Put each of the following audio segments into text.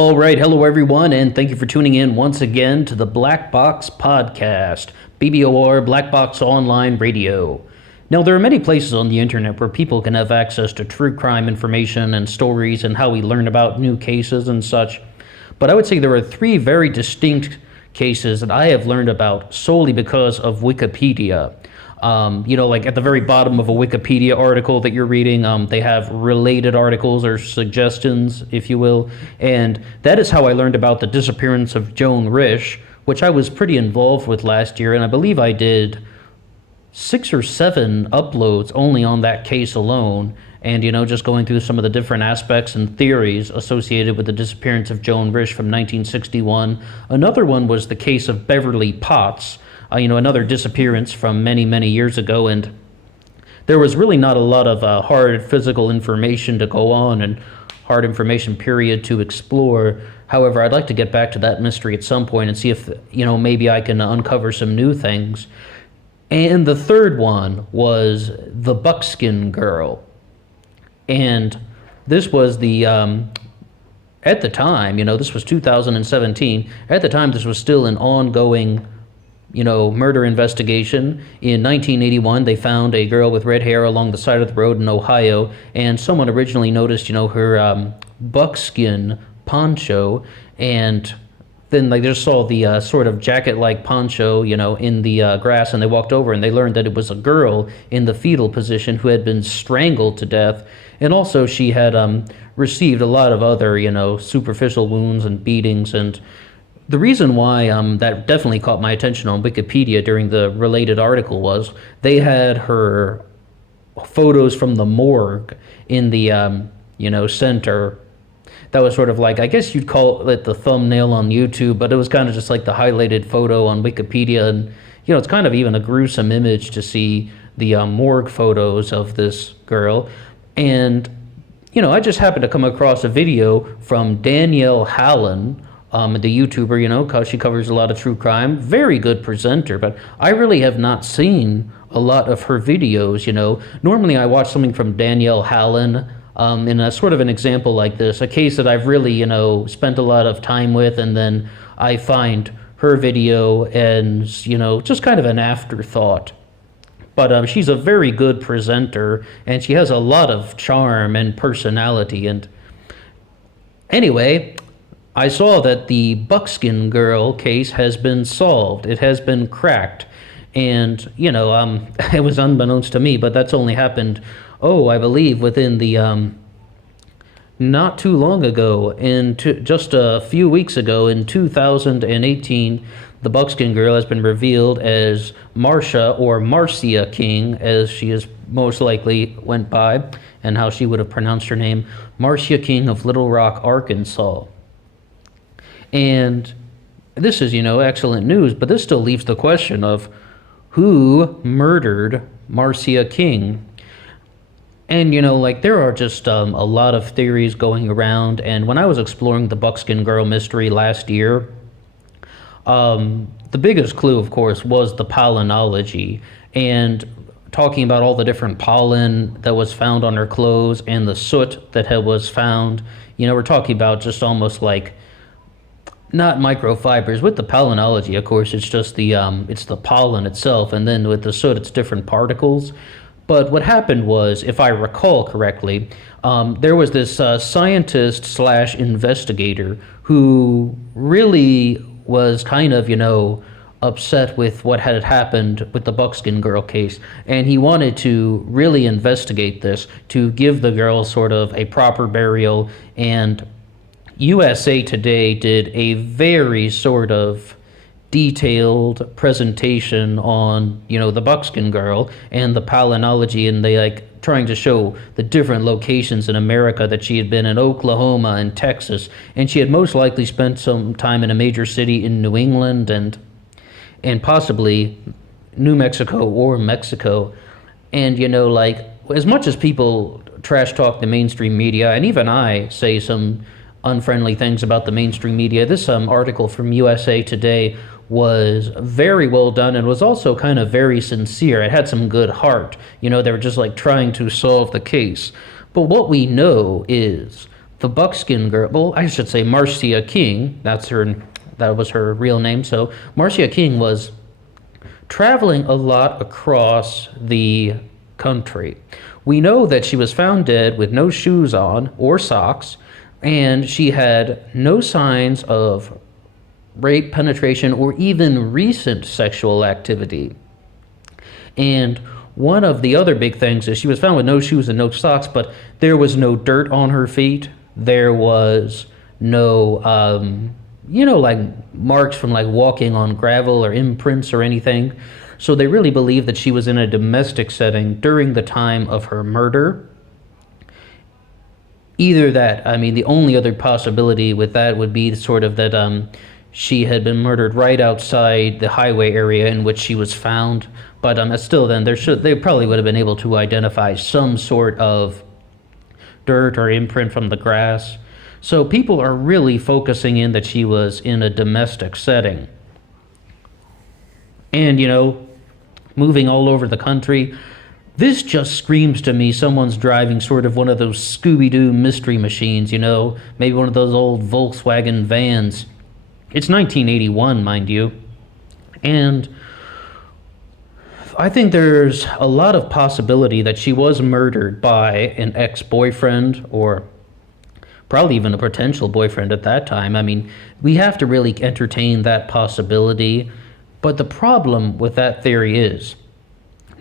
All right, hello everyone, and thank you for tuning in once again to the Black Box Podcast, BBOR Black Box Online Radio. Now, there are many places on the internet where people can have access to true crime information and stories and how we learn about new cases and such. But I would say there are three very distinct cases that I have learned about solely because of Wikipedia. Like at the very bottom of a Wikipedia article that you're reading, they have related articles or suggestions, if you will. And that is how I learned about the disappearance of Joan Risch, which I was pretty involved with last year. And I believe I did 6 or 7 uploads only on that case alone. And, just going through some of the different aspects and theories associated with the disappearance of Joan Risch from 1961. Another one was the case of Beverly Potts. Another disappearance from many, many years ago, and there was really not a lot of hard physical information to go on and hard information period to explore. However, I'd like to get back to that mystery at some point and see if, maybe I can uncover some new things. And the third one was the Buckskin girl. And this was the, at the time, this was 2017. At the time, this was still an ongoing murder investigation. In 1981, they found a girl with red hair along the side of the road in Ohio, and someone originally noticed, her buckskin poncho, and then they just saw the sort of jacket-like poncho, in the grass, and they walked over and they learned that it was a girl in the fetal position who had been strangled to death, and also she had received a lot of other, superficial wounds and beatings. And the reason why that definitely caught my attention on Wikipedia during the related article was they had her photos from the morgue in the, center. That was sort of like, I guess you'd call it the thumbnail on YouTube, but it was kind of just like the highlighted photo on Wikipedia. And, it's kind of even a gruesome image to see the morgue photos of this girl. And, I just happened to come across a video from Danielle Hallen, the YouTuber, because she covers a lot of true crime. Very good presenter, but I really have not seen a lot of her videos, Normally I watch something from Danielle Hallen in a sort of an example like this, a case that I've really, spent a lot of time with, and then I find her video and, just kind of an afterthought. But she's a very good presenter, and she has a lot of charm and personality. And anyway, I saw that the Buckskin girl case has been solved. It has been cracked. And, it was unbeknownst to me, but that's only happened, I believe within the, not too long ago, just a few weeks ago, in 2018, the Buckskin girl has been revealed as Marcia, or Marcia King, as she is most likely went by, and how she would have pronounced her name, Marcia King of Little Rock, Arkansas. And this is, excellent news, but this still leaves the question of who murdered Marcia King. And, there are just a lot of theories going around. And when I was exploring the Buckskin girl mystery last year, the biggest clue, of course, was the pollenology. And talking about all the different pollen that was found on her clothes and the soot that was found, we're talking about just almost like, not microfibers. With the pollenology, of course, it's just it's the pollen itself, and then with the soot, it's different particles. But what happened was, if I recall correctly, there was this scientist / investigator who really was kind of, upset with what had happened with the Buckskin girl case, and he wanted to really investigate this to give the girl sort of a proper burial. And USA Today did a very sort of detailed presentation on, the Buckskin girl and the pollenology, and they trying to show the different locations in America that she had been in: Oklahoma and Texas, and she had most likely spent some time in a major city in New England and possibly New Mexico or Mexico. And as much as people trash talk the mainstream media, and even I say some unfriendly things about the mainstream media, this article from USA Today was very well done and was also kind of very sincere. It had some good heart. They were just trying to solve the case. But what we know is the Buckskin girl, well, I should say Marcia King, that was her real name. So Marcia King was traveling a lot across the country. We know that she was found dead with no shoes on or socks, and she had no signs of rape, penetration, or even recent sexual activity. And one of the other big things is she was found with no shoes and no socks, but there was no dirt on her feet. There was no, like marks from like walking on gravel or imprints or anything. So they really believe that she was in a domestic setting during the time of her murder. Either that, I mean, the only other possibility with that would be sort of that she had been murdered right outside the highway area in which she was found. But still, then they probably would have been able to identify some sort of dirt or imprint from the grass. So people are really focusing in that she was in a domestic setting. And, moving all over the country, this just screams to me someone's driving sort of one of those Scooby-Doo mystery machines, maybe one of those old Volkswagen vans. It's 1981, mind you. And I think there's a lot of possibility that she was murdered by an ex-boyfriend or probably even a potential boyfriend at that time. I mean, we have to really entertain that possibility. But the problem with that theory is,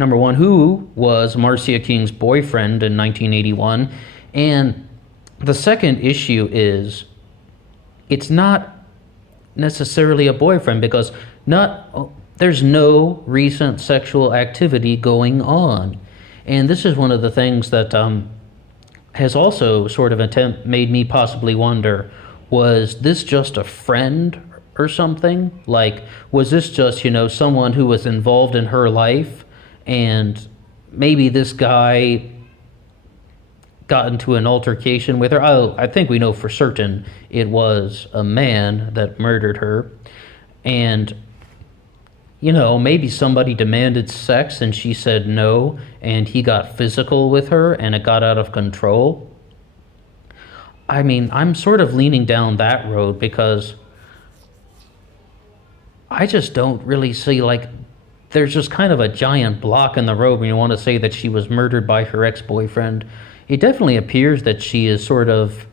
number one, who was Marcia King's boyfriend in 1981? And the second issue is, it's not necessarily a boyfriend because there's no recent sexual activity going on. And this is one of the things that has also sort of made me possibly wonder, was this just a friend or something? Like, was this just, someone who was involved in her life, and maybe this guy got into an altercation with her? Oh, I think we know for certain it was a man that murdered her. And, maybe somebody demanded sex and she said no, and he got physical with her and it got out of control. I mean, I'm sort of leaning down that road because I just don't really see, there's just kind of a giant block in the road when you want to say that she was murdered by her ex-boyfriend. It definitely appears that she is sort of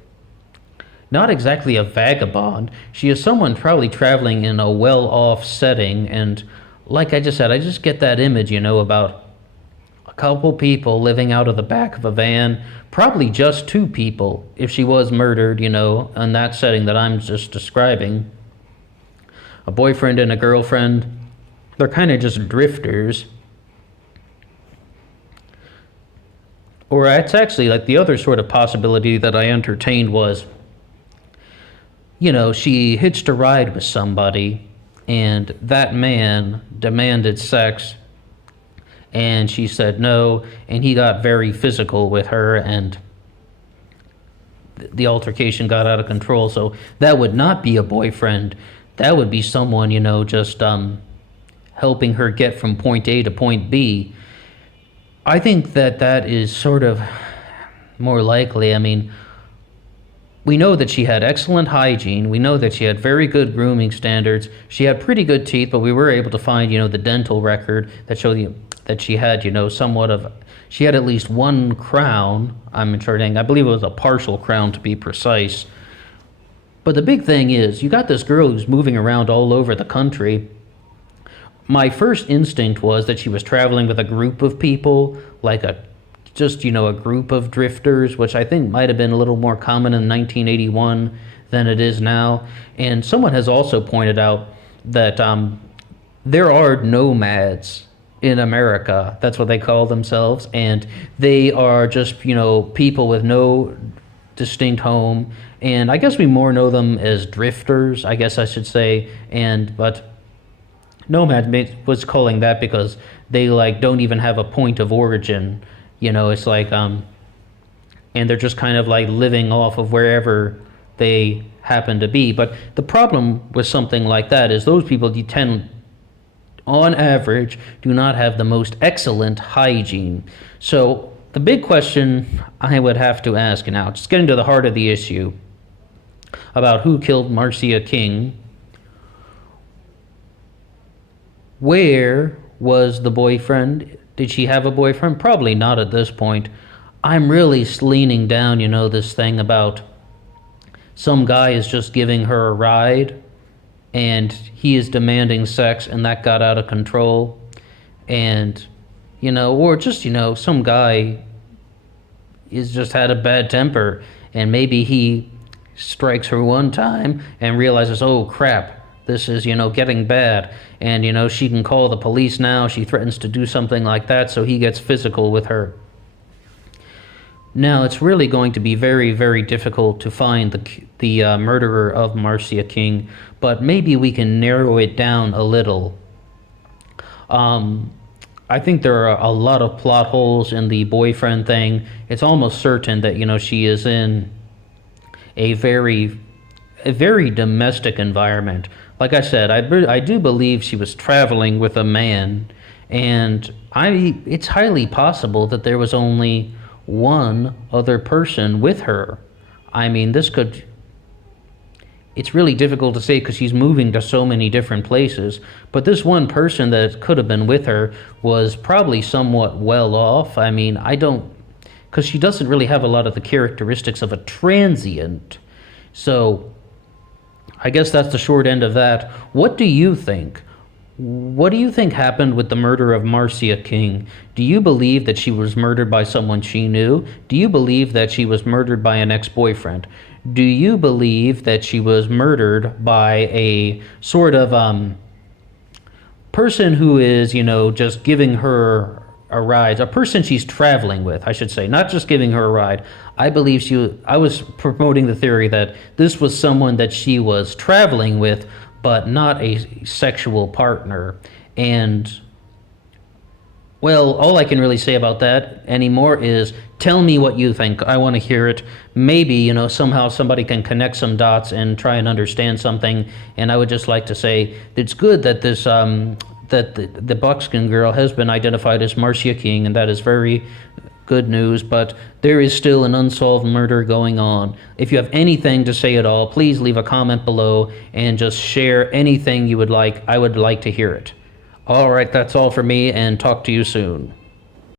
not exactly a vagabond. She is someone probably traveling in a well-off setting, and like I just said, I just get that image, about a couple people living out of the back of a van, probably just two people if she was murdered, in that setting that I'm just describing. A boyfriend and a girlfriend, they're kind of just drifters. Or it's actually like the other sort of possibility that I entertained was, she hitched a ride with somebody and that man demanded sex and she said no, and he got very physical with her and the altercation got out of control. So that would not be a boyfriend. That would be someone, just helping her get from point A to point B. I think that is sort of more likely. I mean, we know that she had excellent hygiene. We know that she had very good grooming standards. She had pretty good teeth, but we were able to find, the dental record that showed that she had, she had at least one crown. I believe it was a partial crown to be precise. But the big thing is, you got this girl who's moving around all over the country. My first instinct was that she was traveling with a group of people, like a group of drifters, which I think might have been a little more common in 1981 than it is now. And someone has also pointed out that there are nomads in America. That's what they call themselves. And they are just, people with no distinct home. And I guess we more know them as drifters, I guess I should say. But nomad was calling that because they don't even have a point of origin. It's like and they're just kind of living off of wherever they happen to be. But the problem with something like that is those people tend, on average, do not have the most excellent hygiene. So the big question I would have to ask now, just getting to the heart of the issue about who killed Marcia King, where was the boyfriend? Did she have a boyfriend? Probably not at this point. I'm really leaning down, this thing about some guy is just giving her a ride and he is demanding sex and that got out of control. And, or just, some guy is just had a bad temper and maybe he strikes her one time and realizes, oh crap, this is, getting bad. And, she can call the police now. She threatens to do something like that, so he gets physical with her. Now, it's really going to be very, very difficult to find the murderer of Marcia King, but maybe we can narrow it down a little. I think there are a lot of plot holes in the boyfriend thing. It's almost certain that, she is in a very domestic environment. Like I said, I do believe she was traveling with a man, and it's highly possible that there was only one other person with her. I mean, it's really difficult to say because she's moving to so many different places, but this one person that could have been with her was probably somewhat well off. I mean, because she doesn't really have a lot of the characteristics of a transient. So I guess that's the short end of that. What do you think? What do you think happened with the murder of Marcia King? Do you believe that she was murdered by someone she knew? Do you believe that she was murdered by an ex-boyfriend? Do you believe that she was murdered by a sort of person who is, just giving her a ride, a person she's traveling with, I should say, not just giving her a ride. I was promoting the theory that this was someone that she was traveling with, but not a sexual partner. And, well, all I can really say about that anymore is tell me what you think. I want to hear it. Maybe, somehow somebody can connect some dots and try and understand something. And I would just like to say it's good that this that the Buckskin girl has been identified as Marcia King, and that is very good news, but there is still an unsolved murder going on. If you have anything to say at all, please leave a comment below and just share anything you would like. I would like to hear it. All right, that's all for me, and talk to you soon.